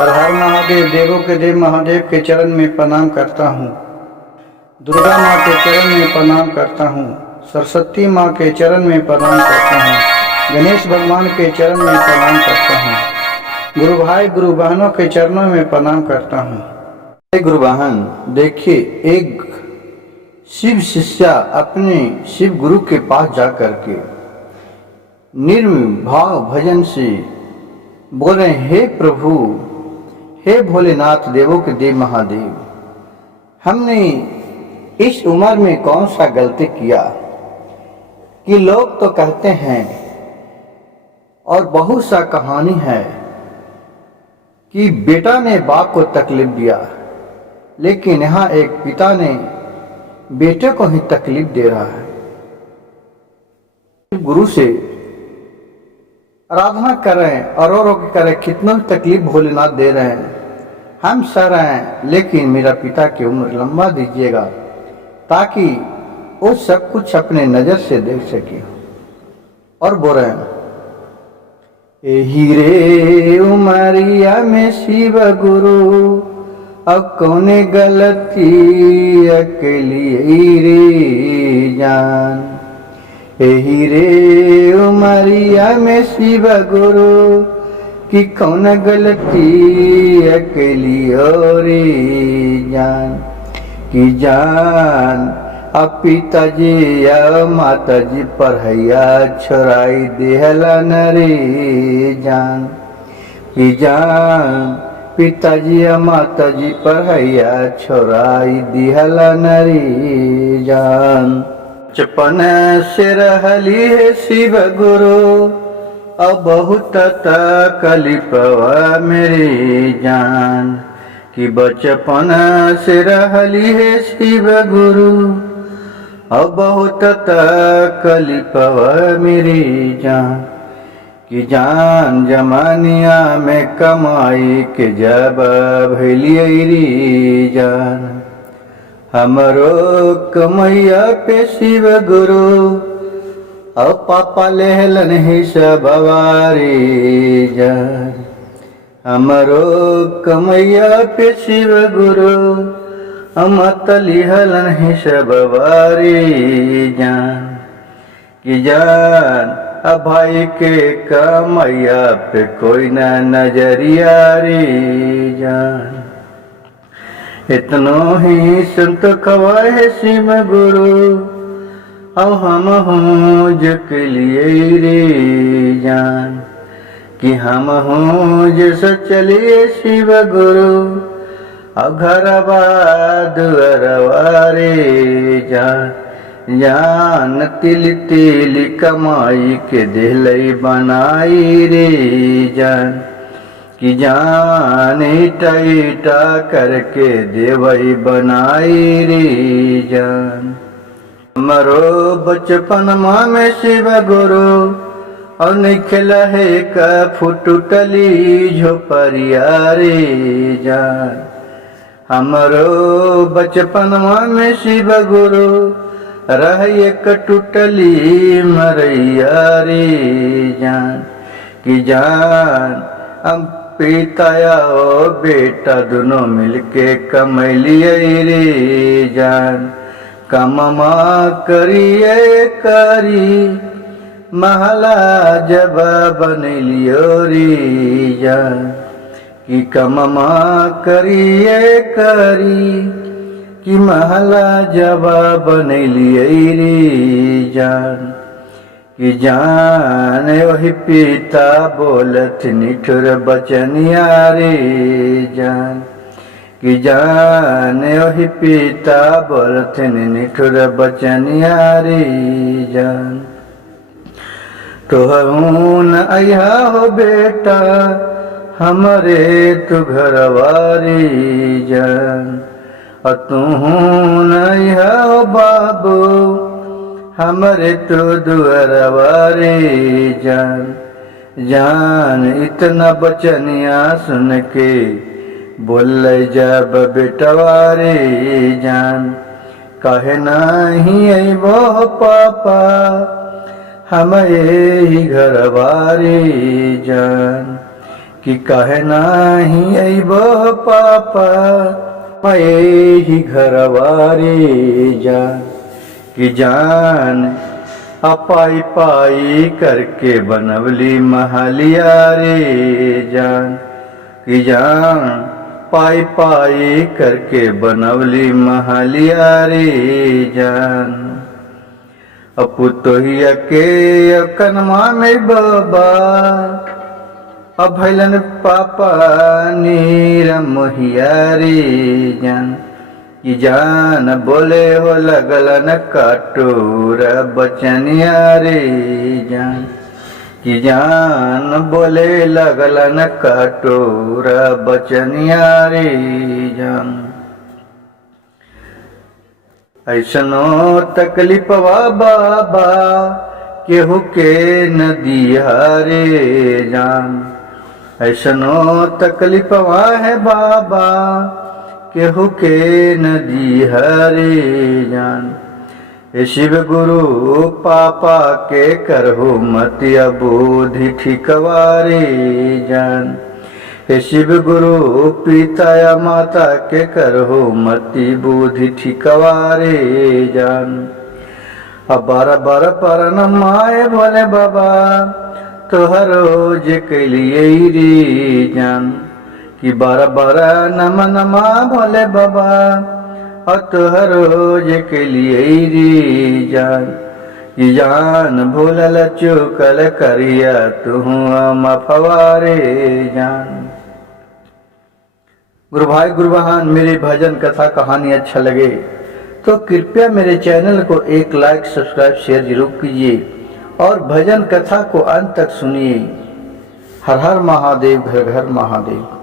हर हर महादेव। देवों के देव महादेव के चरण में प्रणाम करता हूँ। दुर्गा माँ के चरण में प्रणाम करता हूँ। सरस्वती माँ के चरण में प्रणाम करता हूँ। गणेश भगवान के चरण में प्रणाम करता हूँ। गुरु भाई गुरु बहनों के चरणों में प्रणाम करता हूँ। गुरु बहन देखिए, एक शिव शिष्या अपने शिव गुरु के पास जाकर के निर्भाव भजन से बोले, हे प्रभु, हे भोलेनाथ, देवों के देव महादेव, हमने इस उम्र में कौन सा गलती किया कि लोग तो कहते हैं और बहुत सा कहानी है कि बेटा ने बाप को तकलीफ दिया, लेकिन यहाँ एक पिता ने बेटे को ही तकलीफ दे रहा है। गुरु से आराधना कर रहे हैं और कर रहे हैं, कितना तकलीफ भोलेनाथ दे रहे हैं, हम सह रहे हैं, लेकिन मेरा पिता की उम्र लंबा दीजिएगा ताकि वो सब कुछ अपने नजर से देख सके। और बोल रहे हैं, हीरे उमरिया में शिव गुरु, अब कौने गलती अकेली रे जान। हीरे उमरिया में शिव गुरु की कौन गलती अकेली रे जान। कि जान अब पिताजी या माताजी पढ़ैया छोड़ाई देहला न रे जान। कि जान पिताजी या माताजी पढ़ैया छोड़ाई दिहला न रे जान। बचपन से रहली है शिव गुरु, अब बहुत तकलीफवा मेरी जान। कि बचपन से रहली है शिव गुरु, अब बहुत तकलीफवा मेरी जान। कि जान जमानिया में कमाई के जब भैलिए री जान। हमरो कमैया पे शिव गुरु, अब पापा लेहलन ही सबवारी जान। हमरो कमैया पे शिव गुरु, अमत लिहलन ही सबवारी जान। कि जान अब भाई के कमैया पे कोई न नजरिया रे जान। इतनो ही संत खवा है शिव गुरु, अब हम हूँ जके लिए रे जान। कि हम हूँ जैसा चलिए शिव गुरु, अब घर दुअरवा रे जान। जान तिल तिल कमाई के दिलई बनाई रे जान। कि जान ईटा ईटा करके देवई बनाई रे जान। हमरो बचपन माँ में शिव गुरु, और निखला है का फुटुटली झोपरिया रे जान। हमरो बचपन माँ में शिव गुरु, रह एक टूटली मरैया रे जान। कि जान हम पिताया ओ बेटा दोनों मिलके कमैलिए रे जान। कममा करिए करी महला जब बनलियो रे जान। कि कममा करिए करी कि महला जब बनलिए रे जान। कि जान वही पिता बोलत निठुर बचनिया रे जान। कि जान वही पिता बोलत निठुर बचनिया रे जान। तोहू न अइहा हो बेटा हमरे तू घरवा रे जान। तूहू न अइहा हो बाबू हमरे तो दुअरवा रे जान। जान इतना बचनिया सुन के बोल जब बेटवा रे जान। कहे नहीं अइबो पापा हम यही घरवा रे जान। कि कहे नाही अइब पापा मैं ही घरवारे जान, कि जान अपाई पाई करके बनवली महलिया रे जान, कि जान पाई पाई करके बनवली महलिया रे जान। अपुतोहिया के कनमा में बाबा अब भैलन पापा नीर मोहिया रे जान, कि जान बोले हो लगलन कटोर बचनिया रे जान, कि जान बोले लगलन कटोर बचनिया रे जान। ऐसनो तकलीफवा बाबा केहू के नदिया रे जान, ऐसनो तकलीफवा है बाबा केहू के नदिया रे जान। ए शिव गुरु पापा के करहु मति अबुद्धि ठिकवा रे जान, हे शिव गुरु पिता या माता के करहु मति बुद्धि ठिकवा रे जान। अब बार बार परन माए भोले बाबा तोहरो जे कैलिए रे जान, कि बार बार नम नमा भोले बाबा तोहरो जे कैलिए रे जान, कि जान भूलल चुकल करिया तुहू माफवा रे जान। गुरु भाई गुरु बहन, मेरी भजन कथा कहानी अच्छा लगे तो कृपया मेरे चैनल को एक लाइक सब्सक्राइब शेयर जरूर कीजिए और भजन कथा को अंत तक सुनिए। हर हर महादेव, घर घर महादेव।